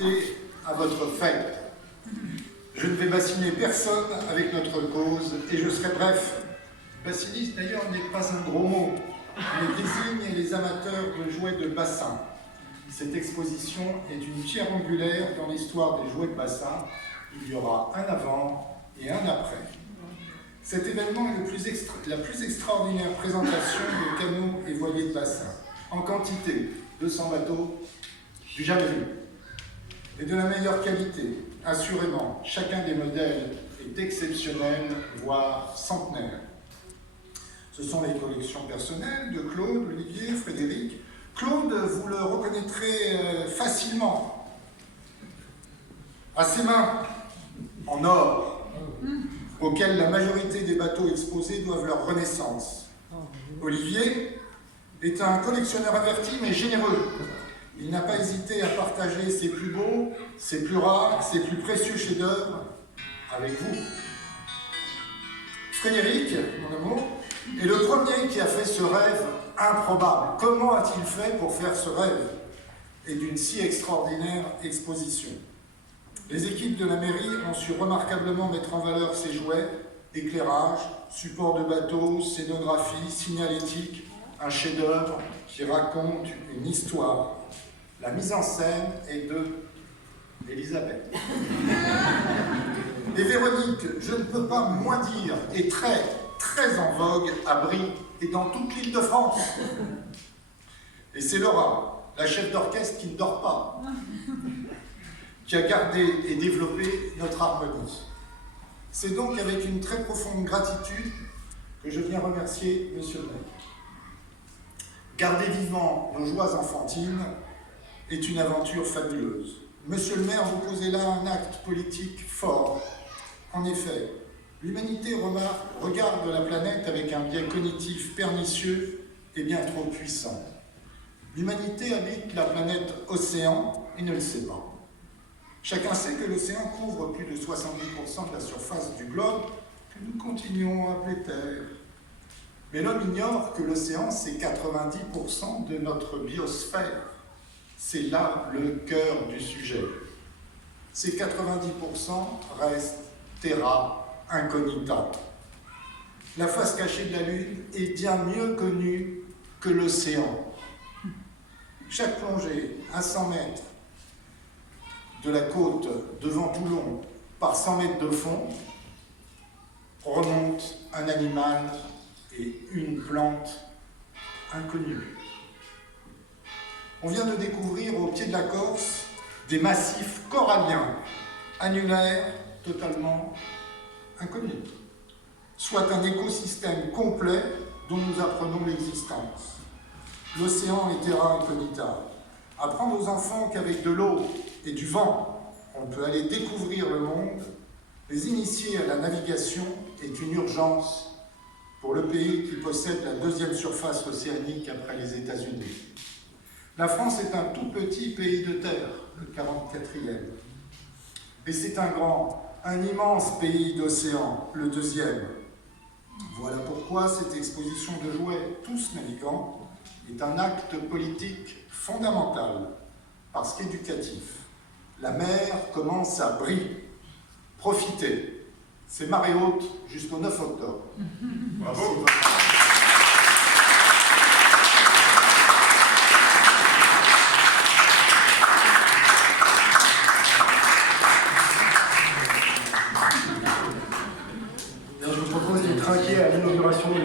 assister à votre fête. Je ne vais bassiner personne avec notre cause et je serai bref. Bassiniste d'ailleurs n'est pas un gros mot, mais désigne les amateurs de jouets de bassin. Cette exposition est une pierre angulaire dans l'histoire des jouets de bassin. Il y aura un avant et un après. Cet événement est la plus extraordinaire présentation de canots et voiliers de bassin. En quantité, 200 bateaux, du jamais vu. Et de la meilleure qualité, assurément. Chacun des modèles est exceptionnel, voire centenaire. Ce sont les collections personnelles de Claude, Olivier, Frédéric. Claude, vous le reconnaîtrez facilement. À ses mains, en or, auxquelles la majorité des bateaux exposés doivent leur renaissance. Olivier est un collectionneur averti mais généreux. Il n'a pas hésité à partager ses plus beaux, ses plus rares, ses plus précieux chefs-d'œuvre avec vous. Frédéric, mon amour, est le premier qui a fait ce rêve improbable. Comment a-t-il fait pour faire ce rêve et d'une si extraordinaire exposition? Les équipes de la mairie ont su remarquablement mettre en valeur ces jouets, éclairage, support de bateau, scénographie, signalétique, un chef-d'œuvre qui raconte une histoire. La mise en scène est de Elisabeth. Et Véronique, je ne peux pas moins dire, est très, très en vogue à Brie et dans toute l'île de France. Et c'est Laura, la chef d'orchestre qui ne dort pas, qui a gardé et développé notre harmonie. C'est donc avec une très profonde gratitude que je viens remercier Monsieur le maire. Garder vivant nos joies enfantines est une aventure fabuleuse. Monsieur le maire, vous posez là un acte politique fort. En effet, l'humanité regarde la planète avec un biais cognitif pernicieux et bien trop puissant. L'humanité habite la planète océan et ne le sait pas. Chacun sait que l'océan couvre plus de 70% de la surface du globe que nous continuons à appeler Terre. Mais l'homme ignore que l'océan, c'est 90% de notre biosphère. C'est là le cœur du sujet. Ces 90% restent terra incognita. La face cachée de la Lune est bien mieux connue que l'océan. Chaque plongée à 100 mètres de la côte devant Toulon par 100 mètres de fond remonte un animal et une plante inconnue. On vient de découvrir au pied de la Corse des massifs coralliens annulaires totalement inconnus, soit un écosystème complet dont nous apprenons l'existence. L'océan est terra incognita. Apprendre aux enfants qu'avec de l'eau et du vent, on peut aller découvrir le monde, les initier à la navigation est une urgence pour le pays qui possède la deuxième surface océanique après les États-Unis. La France est un tout petit pays de terre, le 44e. Et c'est un immense pays d'océan, le 2e. Voilà pourquoi cette exposition de jouets, tous navigants, est un acte politique fondamental, parce qu'éducatif. La mer commence à briller. Profitez. C'est marée haute jusqu'au 9 octobre. Bravo. Je vous propose de trinquer à l'inauguration de